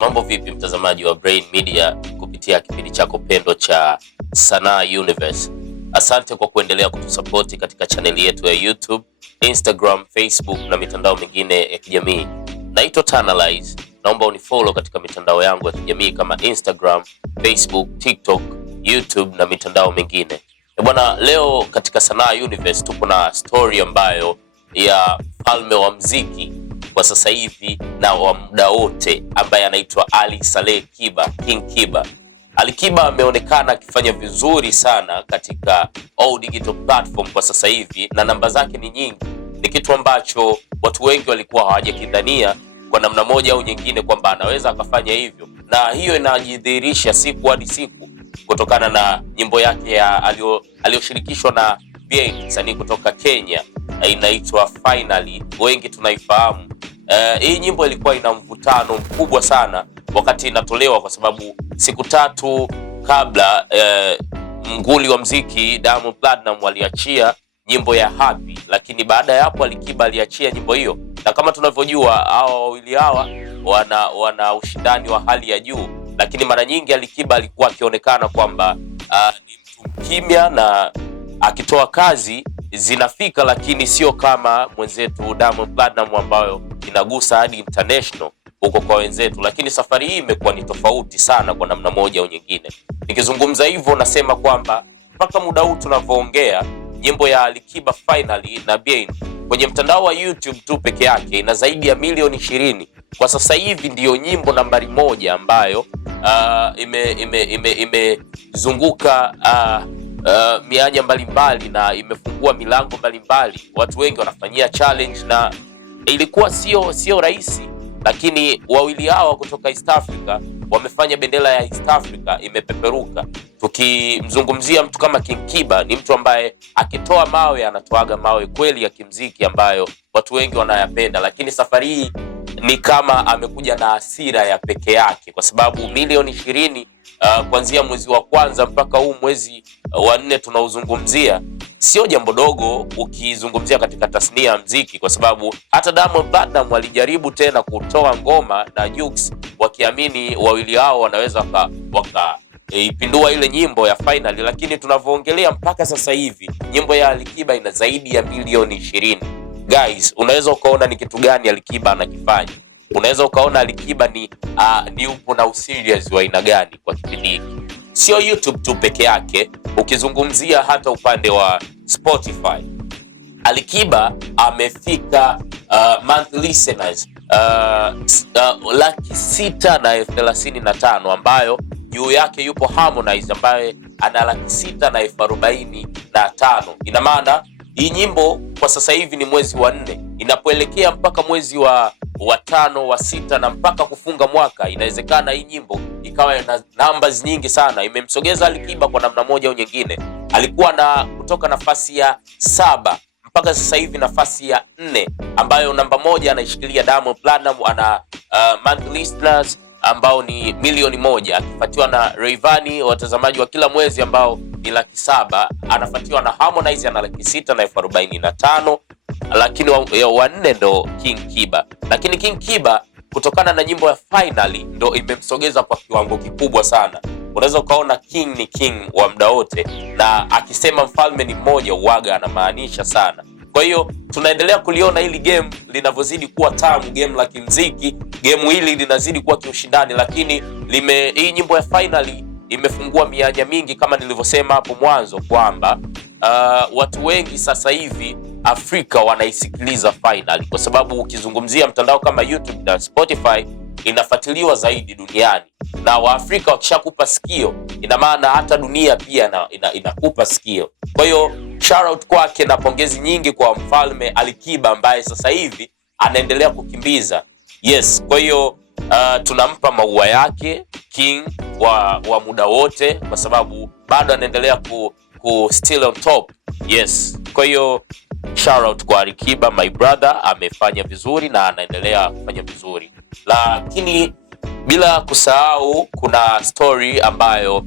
Mambo vipi mtazamaji wa Brain Media kupitia kipindi chako pendo cha Sanaa Universe. Asante kwa kuendelea kutusapoti katika chaneli yetu ya YouTube, Instagram, Facebook na mitandao mingine ya kijamii. Naitwa Tanalize. Naomba unifollow katika mitandao yangu ya kijamii kama Instagram, Facebook, TikTok, YouTube na mitandao mingine. Bwana, leo katika Sanaa Universe tupo na story ambayo ya mfalme wa muziki kwa sasa hivi na wa muda wote ambaye anaitwa Ali Saleh Kiba, King Kiba. Ali Kiba ameonekana akifanya vizuri sana katika all digital platform kwa sasa hivi na namba zake ni nyingi. Ni kitu ambacho watu wengi walikuwa hawajakidhania kwa namna moja au nyingine kwamba anaweza akafanya hivyo, na hiyo inajidhihirisha siku hadi siku kutokana na nyimbo yake ya aliyoshirikishwa na Bien, msanii kutoka Kenya, inaitwa Finally. Wengi tunaifahamu. Hii nyimbo ilikuwa ina mvutano mkubwa sana wakati inatolewa, kwa sababu siku tatu kabla mnguli wa muziki Diamond Platnumz aliachia nyimbo ya Happy, lakini baada ya hapo Ali Kiba aliachia nyimbo hiyo, na kama tunavyojua hao wawili hawa wana ushindani wa hali ya juu, lakini mara nyingi Ali Kiba alikuwa akionekana kwamba ni mtu kimya na akitoa kazi zinafika, lakini sio kama mwenzetu Diamond Platnumz ambayo inagusa hadi international huko kwa wenzetu. Lakini safari hii imekuwa ni tofauti sana kwa namna moja au nyingine. Nikizungumza hivyo nasema kwamba mpaka muda huu tunavyoongea, nyimbo ya Ali Kiba Finally na Bien kwenye mtandao wa YouTube tu peke yake ina zaidi ya milioni 20. Kwa sasa hivi ndiyo nyimbo nambari moja ambayo imezunguka mianya mbalimbali na imefungua milango mbalimbali. Watu wengi wanafanyia challenge na ilikuwa sio rahisi, lakini wawili hawa kutoka East Africa wamefanya bendera ya East Africa imepeperuka. Tukimzungumzia mtu kama King Kiba, ni mtu ambaye akitoa mawe anatoaga mawe kweli ya kimziki ambayo watu wengi wanayapenda, lakini safari hii ni kama amekuja na hasira ya peke yake, kwa sababu milioni 20 kuanzia mwezi wa kwanza mpaka huu mwezi wa 4 tunauzungumzia sio jambo dogo ukizungumzia katika tasnia ya muziki, kwa sababu hata Diamond Platnumz walijaribu tena kutoa ngoma na Jux wakiamini wawili hao wanaweza ipindua ile nyimbo ya Finally, lakini tunavyoongelea mpaka sasa hivi nyimbo ya Ali Kiba ina zaidi ya milioni 20. Guys, unaweza ukaona ni kitu gani Ali Kiba anakifanya. Unaweza ukaona Ali Kiba ni upo na userious wa aina gani kwa kipindi hiki. Sio YouTube tu peke yake, ukizungumzia hata upande wa Spotify, Ali Kiba amefika monthly listeners 635,000, ambayo juu yake yupo Harmonize ambaye ana 645,000. Ina maana hii nyimbo kwa sasa hivi ni mwezi wa 4, inapoelekea mpaka mwezi wa 5, wa 6 na mpaka kufunga mwaka, inawezekana hii nyimbo ikawa na numbers nyingi sana. Imemsogeza Ali Kiba kwa namna moja au nyingine. Alikuwa kutoka nafasi ya 7 mpaka sasa hivi nafasi ya 4, ambayo namba moja anaishikilia Diamond Platnumz, ana monthly listeners ambao ni milioni 1, akifuatiwa na Rayvanny, watazamaji wa kila mwezi ambao ni 700,000, anafuatiwa na Harmonize ana 645,000, lakini wa 4 ndo King Kiba. Lakini King Kiba kutokana na nyimbo ya Finally ndo imemsogeza kwa kiwango kikubwa sana. Unaweza ukaona King ni King wa muda wote, na akisema mfalme ni mmoja uwaga anamaanisha sana. Kwa hiyo tunaendelea kuliona hili game linavyozidi kuwa tamu, game la kimuziki, game hili linazidi kuwa kiushindani, lakini hii nyimbo ya Finally imefungua mianya mingi kama nilivyosema hapo mwanzo kwamba watu wengi sasa hivi Afrika wanaisikiliza Finally, kwa sababu ukizungumzia mtandao kama YouTube na Spotify inafuatiliwa zaidi duniani, na Waafrika wakishakupa sikio ina maana hata dunia pia inakupa sikio. Kwa hiyo shout out kwake na pongezi nyingi kwa mfalme Ali Kiba ambaye sasa hivi anaendelea kukimbiza. Yes, kwa hiyo tunampa maua yake King wa muda wote, kwa sababu bado anaendelea ku still on top. Yes, kwa hiyo shout out kwa Ali Kiba, my brother, amefanya vizuri na anaendelea kufanya vizuri. Lakini bila kusahau kuna story ambayo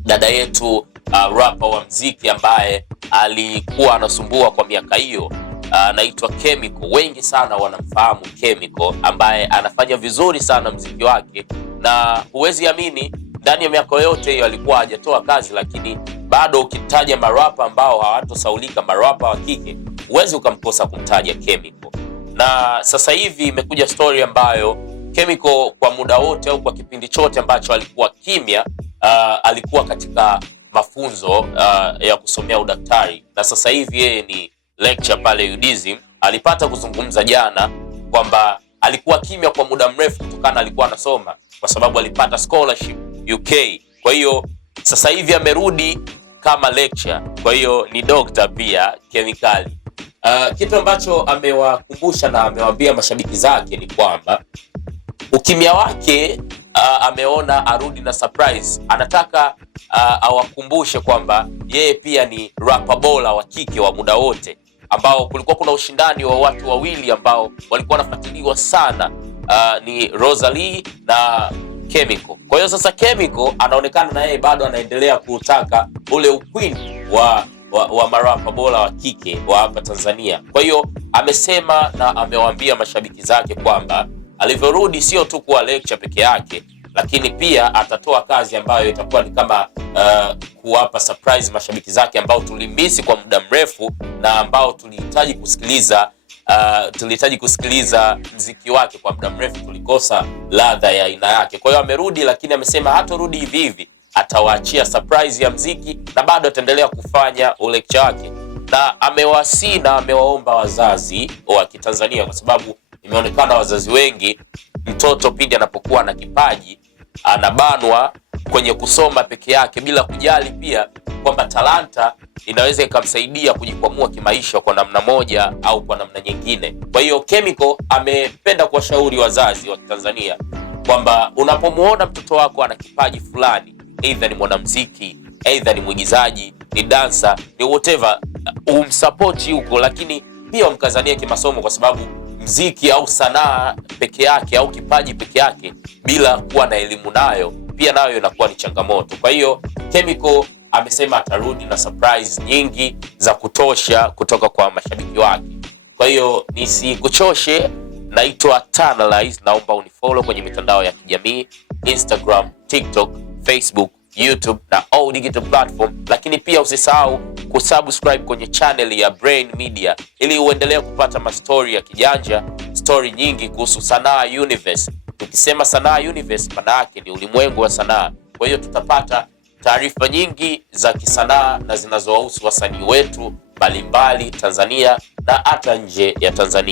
dada yetu rapper wa muziki ambaye alikuwa anasumbua kwa miaka hiyo anaitwa Chemical. Wengi sana wanamfahamu Chemical, ambaye anafanya vizuri sana mziki wake, na huwezi amini ndani ya miaka yote hiyo alikuwa hajatoa kazi, lakini bado ukitaja marapa ambao hawatosaulika, marapa wa kike, huwezi ukamkosa kumtaja Chemical. Na sasa hivi imekuja story ambayo Chemical kwa muda wote au kwa kipindi chote ambacho alikuwa kimya, alikuwa katika mafunzo ya kusomea udaktari, na sasa hivi yeye ni lecture pale UDSM. Alipata kuzungumza jana kwamba alikuwa kimya kwa muda mrefu kutokana alikuwa anasoma, kwa sababu alipata scholarship UK. Kwa hiyo sasa hivi amerudi kama lecture, kwa hiyo ni doctor pia kemikali. Kitu ambacho amewakumbusha na amewaambia mashabiki zake ni kwamba ukimya wake ameona arudi na surprise. Anataka awakumbushe kwamba yeye pia ni rapper bora wa kike wa muda wote, ambao kulikuwa kuna ushindani wa watu wawili ambao walikuwa wanafuatiliwa sana, ni Rosalie na Chemical. Kwa hiyo sasa Chemical anaonekana na yeye bado anaendelea kutaka ule uqueen wa marapa bora wa kike wa hapa Tanzania. Kwa hiyo amesema na amewaambia mashabiki zake kwamba alivyorudi sio tu kuwa lecture peke yake, lakini pia atatoa kazi ambayo itakuwa ni kama kuwapa surprise mashabiki zake ambao tulimisi kwa muda mrefu na ambao tulihitaji kusikiliza mziki wake kwa muda mrefu, tulikosa ladha ya aina yake. Kwa hiyo amerudi, lakini amesema hatorudi hivi hivi, atawaachia surprise ya mziki na bado ataendelea kufanya lecture wake, na amewasii na amewaomba wazazi wa Kitanzania, kwa sababu imeonekana wazazi wengi, mtoto pindi anapokuwa na kipaji anabanwa kwenye kusoma peke yake bila kujali pia kwamba talanta inaweza ikamsaidia kujikwamua kimaisha kwa namna moja au kwa namna nyingine. Kwa hiyo Chemical amependa kuwashauri wazazi wa Tanzania kwamba unapomuona mtoto wako ana kipaji fulani, either ni mwanamuziki, either ni mwigizaji, ni dancer, ni whatever, umsupport huko, lakini pia umkazanie kimasomo, kwa sababu mziki au sanaa peke yake au kipaji peke yake bila kuwa na elimu nayo inakuwa ni changamoto. Kwa hiyo Chemical amesema atarudi na surprise nyingi za kutosha kutoka kwa mashabiki wake. Kwa hiyo nisikuchoshe, naitwa Tanalyze, naomba unifollow kwenye mitandao ya kijamii Instagram, TikTok, Facebook, YouTube na all digital platform, lakini pia usisahau kusubscribe kwenye channel ya Brain Media ili uendelee kupata mastori ya kijanja, story nyingi kuhusu Sanaa Universe. Tukisema Sanaa Universe maana yake ni ulimwengu wa sanaa. Kwa hiyo tutapata taarifa nyingi za kisanaa na zinazowahusu wasanii wetu mbalimbali Tanzania na hata nje ya Tanzania.